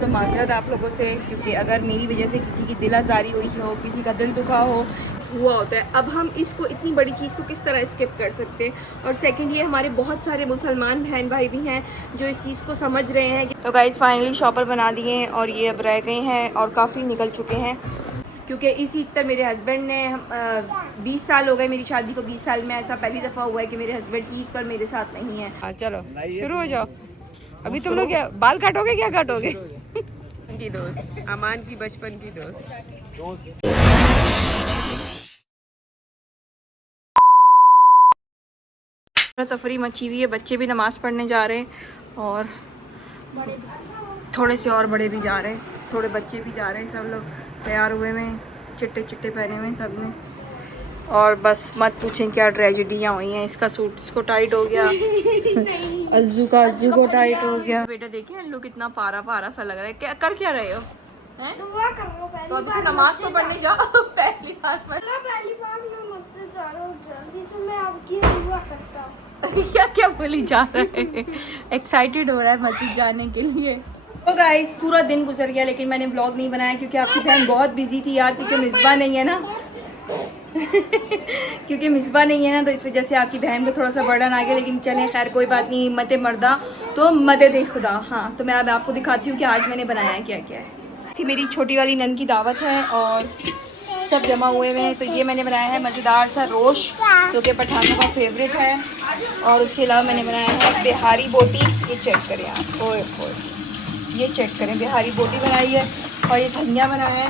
तो माजरत आप लोगों से, क्योंकि अगर मेरी वजह से किसी की दिल आज़ारी हुई हो, किसी का दिल दुखा हो, हुआ होता है। अब हम इसको, इतनी बड़ी चीज़ को किस तरह स्किप कर सकते हैं। और सेकंड, ये हमारे बहुत सारे मुसलमान बहन भाई भी हैं जो इस चीज़ को समझ रहे हैं। तो गाइस फाइनली शॉपर बना दिए हैं और ये अब रह गए हैं और काफ़ी निकल चुके हैं, क्योंकि इस ईद तक मेरे हस्बैंड ने 20 साल हो गए मेरी शादी को। 20 साल में ऐसा पहली दफ़ा हुआ है कि मेरे हस्बैंड ईद पर मेरे साथ नहीं है। चलो शुरू हो जाओ। अभी तुम लोग क्या बाल काटोगे, क्या काटोगे? की दोस्त, अमान की बचपन की दोस्त। तफरी मची हुई है, बच्चे भी नमाज़ पढ़ने जा रहे हैं और थोड़े से और बड़े भी जा रहे हैं, थोड़े बच्चे भी जा रहे हैं। सब लोग तैयार हुए हैं, चिट्टे चिट्टे पहने हुए हैं सब ने। और बस मत पूछें क्या ट्रेजेडियाँ हुई हैं। इसका सूट इसको टाइट हो गया, अज्जू को टाइट हो गया। बेटा देखिए अल्लू कितना पारा पारा सा लग रहा है। क्या कर क्या रहे हो? हैं? तो अभी से नमाज तो पढ़ने जाओ। पहली बार मैं मस्जिद जा रहा हूँ, जल्दी से मैं आपकी दुआ करता हूँ। क्या क्या बोली जा रहा है? एक्साइटेड हो रहा है मस्जिद जाने के लिए। तो गाइस पूरा दिन गुजर गया लेकिन मैंने ब्लॉग नहीं बनाया क्योंकि आपकी बहन बहुत बिजी थी यार, क्योंकि मिसबा नहीं है ना। क्योंकि मिसबा नहीं है ना, तो इस वजह से आपकी बहन को थोड़ा सा बर्डन आ गया। लेकिन चलें खैर कोई बात नहीं, हिम्मत मर्दा तो मदद खुदा। हाँ तो मैं अब आपको दिखाती हूँ कि आज मैंने बनाया है क्या क्या है। थी मेरी छोटी वाली नन की दावत है और सब जमा हुए हैं। तो ये मैंने बनाया है मज़ेदार सा रोश, जो कि पठानों का फेवरेट है। और उसके अलावा मैंने बनाया है बिहारी बोटी। ये चेक करें आप, ओए ओए, ये चेक करें, बिहारी बोटी बनाई है। और ये धनिया बनाया है।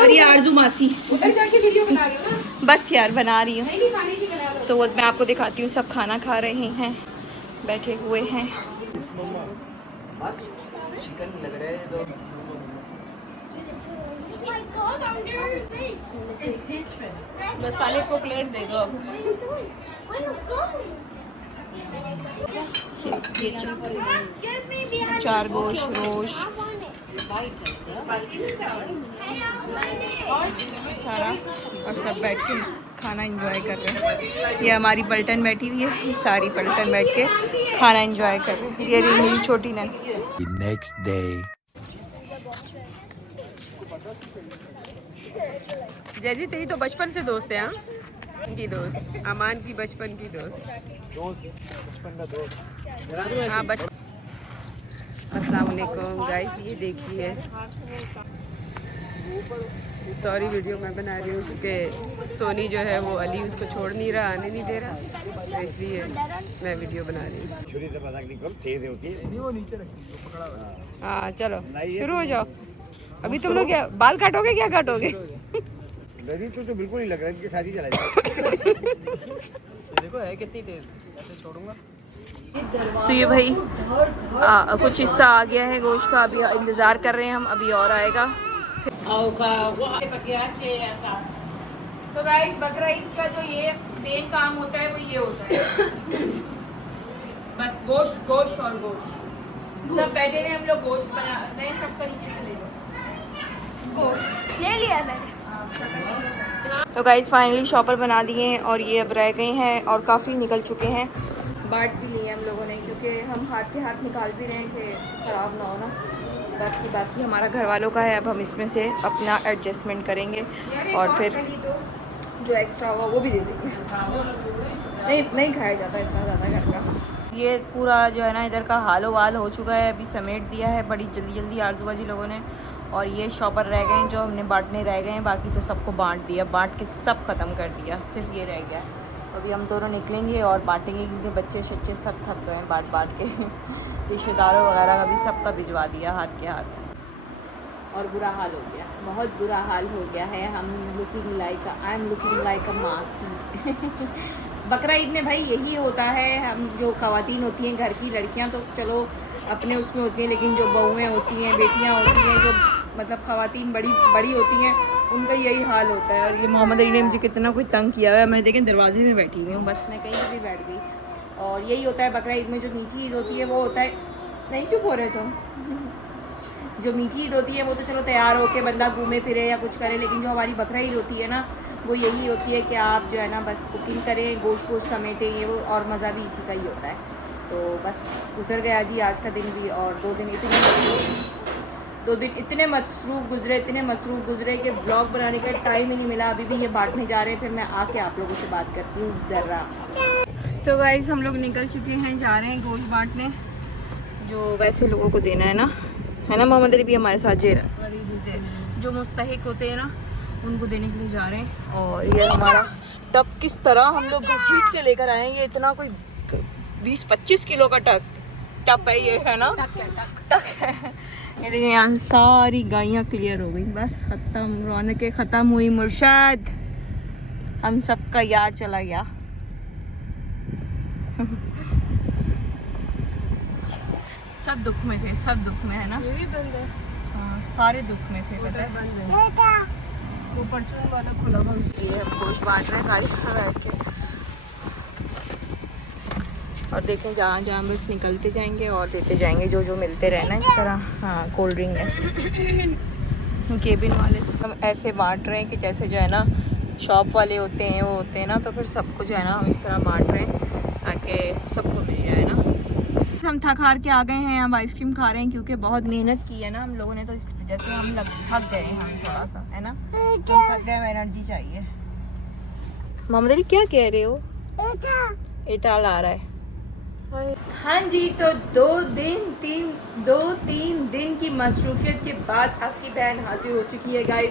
और ये आरजू मासी उधर जाके वीडियो बना रही हूँ ना। बस यार बना रही हूँ। तो वो मैं आपको दिखाती हूँ। सब खाना खा रहे हैं, बैठे हुए हैं। बस चिकन लग रहा है तो मसाले को प्लेट दे दो अब। ये चार गोश रोश सारा, और सब बैठ के खाना एंजॉय कर रहे हैं। ये हमारी पलटन बैठी हुई है, सारी पलटन बैठ के खाना एंजॉय कर रहे हैं। ये रही मेरी छोटी नन। Next day. जैजी तेरी तो बचपन से दोस्त है। हाँ की दोस्त, अमान की बचपन की दोस्त। बचपन का दोस्त। हाँ बचपन। अस्सलाम वालेकुम गाइस, ये देखिए, सॉरी वीडियो मैं बना रही हूँ क्योंकि सोनी जो है वो अली उसको छोड़ नहीं रहा, आने नहीं दे रहा, तो इसलिए मैं वीडियो बना रही हूँ। हाँ चलो शुरू हो जाओ। अभी तुम लोग क्या बाल काटोगे, क्या काटोगे? तो बिल्कुल नहीं लग रहा है कि शादी चला जाए। देखो है कितनी तेज, ऐसे छोड़ूंगा। तो ये भाई कुछ हिस्सा आ गया है गोश्त का, अभी इंतज़ार कर रहे हैं हम, अभी और आएगा। तो गाइस बकरा ईद का जो ये मेन काम होता है वो ये होता है। बस गोश्त गोश्त और गोश्त। सब बैठे हैं हम लोग, गोश्त बना रहे हैं। सबका नीचे से ले लो, गोश्त ले लिया मैंने। तो गाइस फाइनली शॉपर बना दिए हैं और ये अब रह गए हैं और काफ़ी निकल चुके हैं। बांट भी लिए हम लोगों ने क्योंकि हम हाथ के हाथ निकाल भी रहे हैं कि ख़राब ना हो ना। बस बाकी हमारा घर वालों का है, अब हम इसमें से अपना एडजस्टमेंट करेंगे और फिर जो एक्स्ट्रा होगा वो भी दे देंगे। नहीं खाया जाता इतना ज़्यादा घर का। ये पूरा जो है ना इधर का हालो वाल हो चुका है, अभी समेट दिया है बड़ी जल्दी जल्दी आरजूबाजी लोगों ने। और ये शॉपर रह गए हैं जो हमने बांटने रह गए हैं, बाकी तो सबको बांट दिया, बांट के सब ख़त्म कर दिया, सिर्फ ये रह गया। अभी हम दोनों निकलेंगे और बांटेंगे क्योंकि बच्चे शच्चे सब थक गए हैं बांट के। रिश्तेदारों वगैरह का भी सबका भिजवा दिया हाथ के हाथ। और बुरा हाल हो गया, बहुत बुरा हाल हो गया है। आई एम लुकिंग लाइक अ मासी। बकरा ईद में भाई यही होता है, हम जो ख़वातीन होती हैं घर की लड़कियां तो चलो अपने उसमें होती हैं, लेकिन जो बहुएँ होती हैं, बेटियां होती हैं, जो मतलब ख़वातीन बड़ी होती हैं, उनका यही हाल होता है। और ये मोहम्मद अली ने मुझे कितना कोई तंग किया हुआ है। मैं देखें दरवाजे में बैठी हुई हूँ, बस मैं कहीं भी बैठ गई। और यही होता है बकरा ईद में, जो मीठी ईद होती है वो होता है। नहीं चुप हो रहे तुम? जो मीठी ईद होती है वो तो चलो तैयार होकर बंदा घूमे फिरे या कुछ करे, लेकिन जो हमारी बकरा ईद होती है ना वो यही होती है कि आप जो है ना बस कुकिंग करें, गोश्त समेटें, ये वो, और मज़ा भी इसी का ही होता है। तो बस गुजर गया जी आज का दिन भी। और 2 दिन इतने मसरूफ़ गुजरे कि ब्लॉग बनाने का टाइम ही नहीं मिला। अभी भी ये बांटने जा रहे हैं, फिर मैं आके आप लोगों से बात करती हूँ ज़रा। तो गाइस हम लोग निकल चुके हैं, जा रहे हैं गोश्त बांटने, जो वैसे लोगों को देना है ना मोहम्मद अली भी हमारे साथ जो मुस्तहिक होते हैं ना, उनको देने के लिए जा रहे हैं। और ये हमारा टब किस तरह हम लोग घसीट के लेकर आए हैं। ये इतना कोई 20-25 किलो का टब है ये, है ना, टक है। ये देखिए यहाँ सारी गायें क्लियर हो गई, बस ख़त्म, रौनकें ख़त्म हुई। मुर्शद हम सबका यार चला गया। सब दुख में थे, सब दुख में, है ना। ये भी बंद है। हाँ, सारे दुख में थे, पता है। बंद है। वो परचून वाला खुला हुआ ये हम गोश्त बांट रहे हैं सारी बैठ के। और देखें जहाँ जहाँ बस निकलते जाएंगे और देते जाएंगे, जो जो मिलते रहे ना इस तरह। हाँ, कोल्ड ड्रिंक है। केबिन वाले हम ऐसे बांट रहे हैं कि जैसे जो है ना शॉप वाले होते हैं, वो होते हैं ना, तो फिर सबको जो है ना हम इस तरह बांट रहे हैं ताकि सबको मिल जाए ना। हम थक हार के आ गए हैं, अब आइसक्रीम खा रहे हैं क्योंकि बहुत मेहनत की है ना हम लोगों ने, तो इस वजह से हम थक गए हैं, हम थोड़ा सा, है ना, हम थक गए, एनर्जी चाहिए। मोहम्मद अली क्या कह रहे हो? इटाल आ रहा है। हाँ जी, तो 2-3 दिन की मसरूफियत के बाद आपकी बहन हाजिर हो चुकी है गाइस।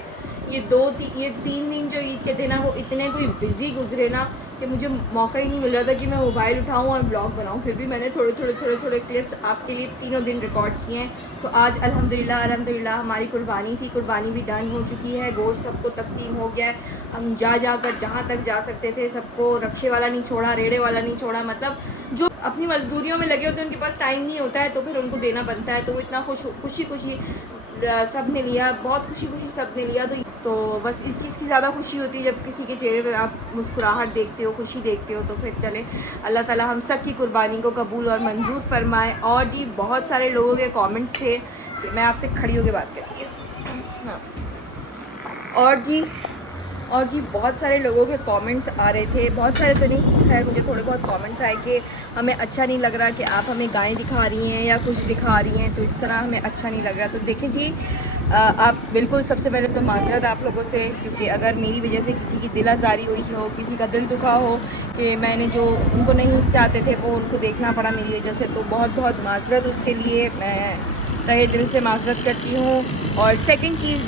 ये 3 दिन जो ईद के थे ना, वो इतने कोई बिजी गुजरे ना कि मुझे मौका ही नहीं मिल रहा था कि मैं मोबाइल उठाऊं और ब्लॉग बनाऊं। फिर भी मैंने थोड़े क्लिप्स आपके लिए तीनों दिन रिकॉर्ड किए हैं। तो आज अल्हम्दुलिल्लाह हमारी कुर्बानी थी, कुर्बानी भी डन हो चुकी है, गोश्त सबको तकसीम हो गया है। हम जाकर जहाँ तक जा सकते थे सबको, रक्शे वाला नहीं छोड़ा, रेड़े वाला नहीं छोड़ा, मतलब जो अपनी मजदूरियों में लगे होते हैं उनके पास टाइम नहीं होता है, तो फिर उनको देना बनता है। तो वो इतना खुशी सब ने लिया, बहुत खुशी सब ने लिया। तो बस इस चीज़ की ज़्यादा खुशी होती है जब किसी के चेहरे पर आप मुस्कुराहट देखते हो, खुशी देखते हो। तो फिर चले, अल्लाह ताला हम सब की कुर्बानी को कबूल और मंजूर फरमाए। और जी बहुत सारे लोगों के कमेंट्स थे, मैं आपसे खड़ी होकर बात करती हूँ। हाँ, और जी बहुत सारे लोगों के कमेंट्स आ रहे थे, बहुत सारे तो नहीं, खैर मुझे थोड़े बहुत कमेंट्स आए कि हमें अच्छा नहीं लग रहा कि आप हमें गायें दिखा रही हैं या कुछ दिखा रही हैं, तो इस तरह हमें अच्छा नहीं लग रहा। तो देखें जी, आप बिल्कुल सबसे पहले तो माजरत आप लोगों से, क्योंकि अगर मेरी वजह से किसी की दिल आज़ारी हुई हो, किसी का दिल दुखा हो कि मैंने जो उनको नहीं चाहते थे वो उनको देखना पड़ा मेरी वजह से, तो बहुत माजरत, उसके लिए मैं तहे दिल से माजरत करती हूँ। और सेकंड चीज़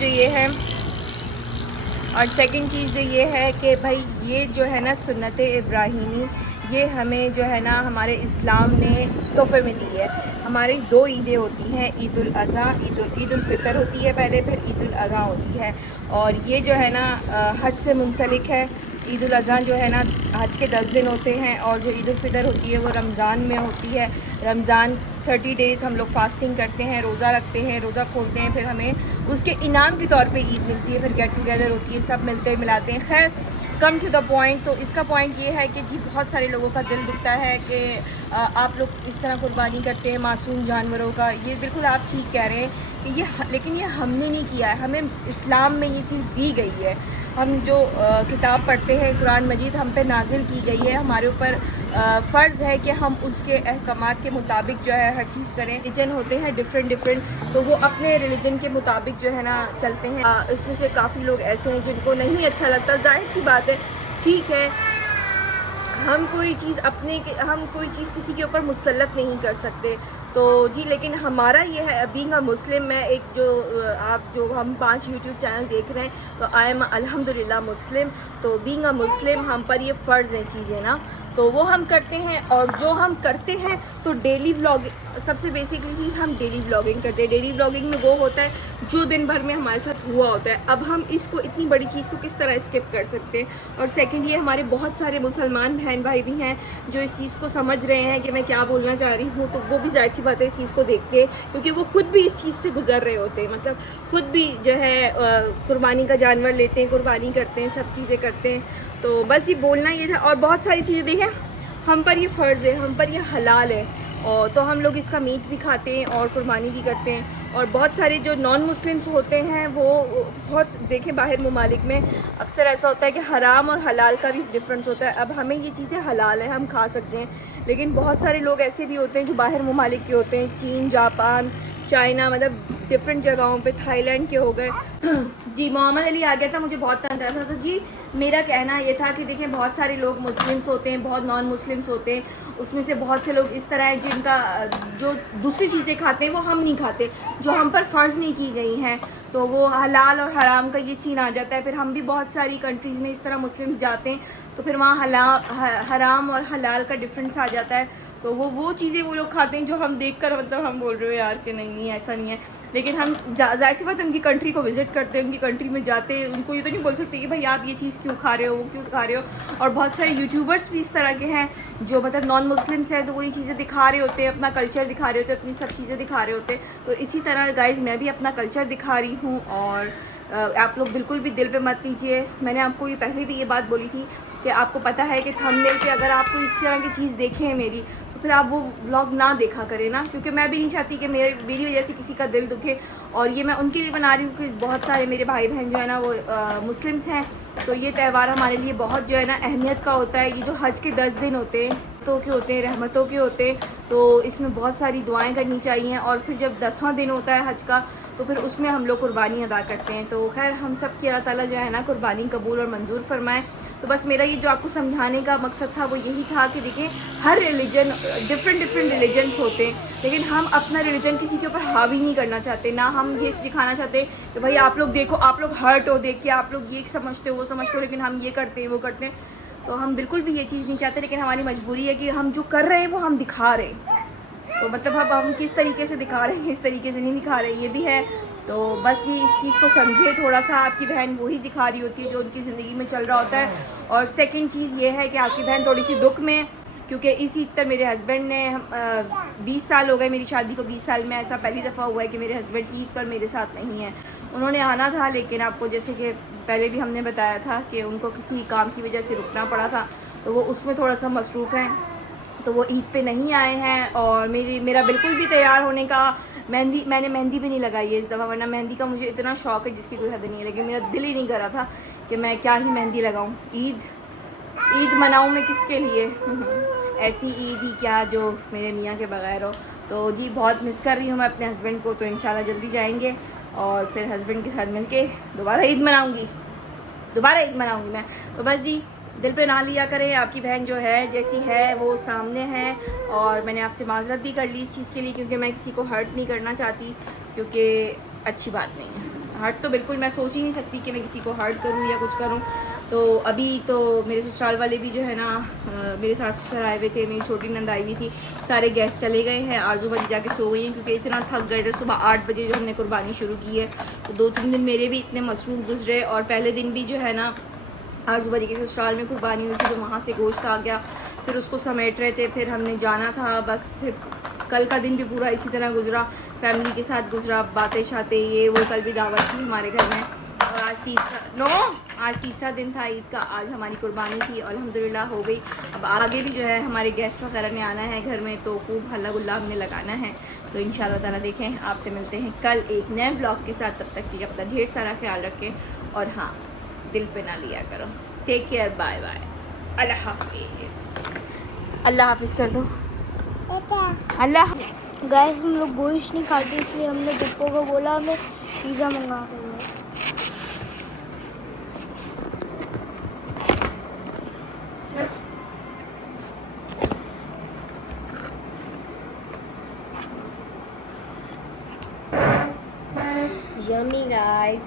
जो ये है कि भाई ये जो है ना सुन्नत इब्राहीमी, ये हमें जो है ना हमारे इस्लाम ने तोहफ़े में दी है। हमारी 2 ईदें होती हैं, ईद उल अज़हा, ईद उल फ़ितर होती है पहले, फिर ईद उल अज़हा होती है। और ये जो है ना हज से मुंसलिक है। ईद उल अज़हा जो है ना हज के 10 दिन होते हैं, और जो ईद उल फ़ितर होती है वो रमज़ान में होती है। रमज़ान 30 डेज़ हम लोग फ़ास्टिंग करते हैं, रोज़ा रखते हैं, रोज़ा खोलते हैं, फिर हमें उसके इनाम के तौर पे ईद मिलती है, फिर गेट टुगेदर होती है, सब मिलते मिलाते हैं। खैर, कम टू द पॉइंट, तो इसका पॉइंट ये है कि जी बहुत सारे लोगों का दिल दुखता है कि आप लोग इस तरह कुर्बानी करते हैं मासूम जानवरों का। ये बिल्कुल आप ठीक कह रहे हैं कि लेकिन ये हमने नहीं किया है, हमें इस्लाम में ये चीज़ दी गई है। हम जो किताब पढ़ते हैं, कुरान मजीद हम पे नाजिल की गई है, हमारे ऊपर फ़र्ज़ है कि हम उसके अहकामात के मुताबिक जो है हर चीज़ करें। रिलीजन होते हैं डिफरेंट, तो वो अपने रिलीजन के मुताबिक जो है ना चलते हैं। इसमें से काफ़ी लोग ऐसे हैं जिनको नहीं अच्छा लगता, जाहिर सी बात है, ठीक है, हम कोई चीज़ किसी के ऊपर मुसल्लत नहीं कर सकते। तो जी, लेकिन हमारा ये है बीइंग अ मुस्लिम, मैं एक जो हम 5 यूट्यूब चैनल देख रहे हैं, तो आई एम अल्हम्दुलिल्लाह मुस्लिम। तो बीइंग अ मुस्लिम हम पर ये फ़र्ज़ हैं चीज़ें ना, तो वो हम करते हैं। और जो हम करते हैं तो डेली व्लॉगिंग, सबसे बेसिकली चीज़ हम डेली व्लॉगिंग करते हैं। डेली व्लॉगिंग में वो होता है जो दिन भर में हमारे साथ हुआ होता है। अब हम इसको, इतनी बड़ी चीज़ को किस तरह स्किप कर सकते हैं। और सेकंड, ये हमारे बहुत सारे मुसलमान बहन भाई भी हैं जो इस चीज़ को समझ रहे हैं कि मैं क्या बोलना चाह रही हूँ, तो वो भी जाहिर सी बात है इस चीज़ को देखते हैं, क्योंकि वो ख़ुद भी इस चीज़ से गुजर रहे होते हैं, मतलब ख़ुद भी जो है कुर्बानी का जानवर लेते हैं, कुर्बानी करते हैं, सब चीज़ें करते हैं। तो बस ये बोलना ये था। और बहुत सारी चीज़ें देखें, हम पर ये फ़र्ज़ है, हम पर ये हलाल है, और तो हम लोग इसका मीट भी खाते हैं और कुर्बानी भी करते हैं। और बहुत सारे जो नॉन मुस्लिम्स होते हैं वो बहुत, देखें बाहर ममालिक में अक्सर ऐसा होता है कि हराम और हलाल का भी डिफरेंस होता है। अब हमें ये चीज़ें हलाल है, हम खा सकते हैं, लेकिन बहुत सारे लोग ऐसे भी होते हैं जो बाहर ममालिक के होते हैं, चीन, जापान, चाइना, मतलब डिफरेंट जगहों पे, थाईलैंड के हो गए। जी मोहम्मद अली आ गया था, मुझे बहुत तंग था। तो जी मेरा कहना ये था कि देखिए बहुत सारे लोग मुस्लिम्स होते हैं, बहुत नॉन मुस्लिम्स होते हैं, उसमें से बहुत से लोग इस तरह हैं जिनका जो दूसरी चीज़ें खाते हैं वो हम नहीं खाते, जो हम पर फ़र्ज़ नहीं की गई हैं, तो वो हलाल और हराम का ये सीन आ जाता है। फिर हम भी बहुत सारी कंट्रीज़ में इस तरह मुस्लिम्स जाते हैं तो फिर वहाँ हराम और हलाल का डिफरेंस आ जाता है। तो वो चीज़ें वो लोग खाते हैं जो हम देखकर मतलब हम बोल रहे हो यार कि नहीं ऐसा नहीं है। लेकिन हम जाहिर सी बात उनकी कंट्री को विज़िट करते हैं, उनकी कंट्री में जाते हैं, उनको ये तो नहीं बोल सकते कि भाई आप ये चीज़ क्यों खा रहे हो, वो क्यों खा रहे हो। और बहुत सारे यूट्यूबर्स भी इस तरह के हैं जो मतलब नॉन मुस्लिम्स हैं, तो वो ये चीज़ें दिखा रहे होते हैं, अपना कल्चर दिखा रहे होते हैं, अपनी सब चीज़ें दिखा रहे होते हैं। तो इसी तरह गाइज़ मैं भी अपना कल्चर दिखा रही हूँ। और आप लोग बिल्कुल भी दिल पे मत लीजिए, मैंने आपको ये पहले भी ये बात बोली थी कि आपको पता है कि थंबनेल पे अगर आपको इस तरह की चीज़ देखें मेरी, तो फिर आप वो व्लॉग ना देखा करें ना, क्योंकि मैं भी नहीं चाहती कि मेरी वजह से किसी का दिल दुखे। और ये मैं उनके लिए बना रही हूँ कि बहुत सारे मेरे भाई बहन जो है ना वो मुस्लिम्स हैं, तो ये त्यौहार हमारे लिए बहुत जो है ना अहमियत का होता है। ये जो हज के 10 दिन होते हैं तो के होते हैं, रहमतों के होते हैं, तो इसमें बहुत सारी दुआएं करनी चाहिए। और फिर जब 10वां दिन होता है हज का, तो फिर उसमें हम लोग कुर्बानी अदा करते हैं। तो खैर हम सब की अल्लाह ताला जो है ना कुर्बानी कबूल और मंजूर फरमाए। तो बस मेरा ये जो आपको समझाने का मकसद था वो यही था कि देखिए हर रिलीजन, डिफरेंट रिलीजन्स होते हैं, लेकिन हम अपना रिलीजन किसी के ऊपर हावी नहीं करना चाहते, ना हम ये दिखाना चाहते कि भाई आप लोग देखो, आप लोग हर्ट हो देख के, आप लोग ये समझते हो वो समझते हो, लेकिन हम ये करते हैं वो करते हैं। तो हम बिल्कुल भी ये चीज़ नहीं चाहते, लेकिन हमारी मजबूरी है कि हम जो कर रहे हैं वो हम दिखा रहे हैं। तो मतलब अब हम किस तरीके से दिखा रहे हैं, इस तरीके से नहीं दिखा रहे, ये भी है। तो बस ये इस चीज़ को समझे थोड़ा सा, आपकी बहन वही दिखा रही होती है जो उनकी ज़िंदगी में चल रहा होता है। और सेकंड चीज़ ये है कि आपकी बहन थोड़ी सी दुख में, क्योंकि इस ईद पर मेरे हस्बैंड ने 20 साल हो गए मेरी शादी को, 20 साल में ऐसा पहली दफ़ा हुआ है कि मेरे हस्बैंड ईद पर मेरे साथ नहीं है। उन्होंने आना था, लेकिन आपको जैसे कि पहले भी हमने बताया था कि उनको किसी काम की वजह से रुकना पड़ा था, तो वो उसमें थोड़ा सा मसरूफ़ हैं, तो वो ईद पे नहीं आए हैं। और मेरा बिल्कुल भी तैयार होने का, मैंने मेहंदी भी नहीं लगाई है इस दफ़ा, वरना मेहंदी का मुझे इतना शौक़ है जिसकी कोई हद नहीं है, लेकिन मेरा दिल ही नहीं कर रहा था कि मैं क्या ही मेहंदी लगाऊं। ईद मनाऊं मैं किसके लिए ऐसी ईद ही क्या जो मेरे मियाँ के बगैर हो। तो जी बहुत मिस कर रही हूँ मैं अपने हस्बैंड को, तो इंशाल्लाह जल्दी जाएंगे और फिर हस्बैंड के साथ मिलके दोबारा ईद मनाऊँगी मैं। तो बस जी दिल पे ना लिया करें, आपकी बहन जो है जैसी है वो सामने है। और मैंने आपसे माज़रत भी कर ली इस चीज़ के लिए, क्योंकि मैं किसी को हर्ट नहीं करना चाहती, क्योंकि अच्छी बात नहीं है। हर्ट तो बिल्कुल मैं सोच ही नहीं सकती कि मैं किसी को हर्ट करूं या कुछ करूं। तो अभी तो मेरे ससुराल वाले भी जो है ना मेरे सास ससुर आए हुए थे, मेरी छोटी नंद आई हुई थी, सारे गेस्ट चले गए हैं, आजू बाजू जाके सो गई हैं क्योंकि इतना थक गए थे। सुबह 8 बजे जो हमने कुर्बानी शुरू की है, तो 2-3 दिन मेरे भी इतने मसरूफ़ गुजरे। और पहले दिन भी जो है ना आजू बाजू के ससुराल में कुर्बानी हुई थी, तो वहाँ से गोश्त आ गया, फिर उसको समेट रहे थे, फिर हमने जाना था। बस फिर कल का दिन भी पूरा इसी तरह गुजरा, फैमिली के साथ गुजरा, बातें शातें ये वो। कल भी दावत थी हमारे घर में, और आज तीसरा दिन था ईद का। आज हमारी कुर्बानी थी, अल्हम्दुलिल्लाह हो गई। अब आगे भी जो है हमारे गेस्ट वगैरह ने आना है घर में, तो खूब हल्ला गुल्ला हमने लगाना है। तो इंशाल्लाह ताला देखें, आपसे मिलते हैं कल एक नए ब्लॉग के साथ। तब तक के लिए अपना ढेर सारा ख्याल रखें, और हाँ दिल पे ना लिया करो। टेक केयर, बाय बाय, अल्लाह हाफिज़। अल्लाह हाफिज़ कर दो, अल्लाह। गाइस हम लोग गोश्त नहीं खाते, इसलिए हमने पप्पू को बोला हमें पिज़्ज़ा मंगा कर दो। Yummy guys.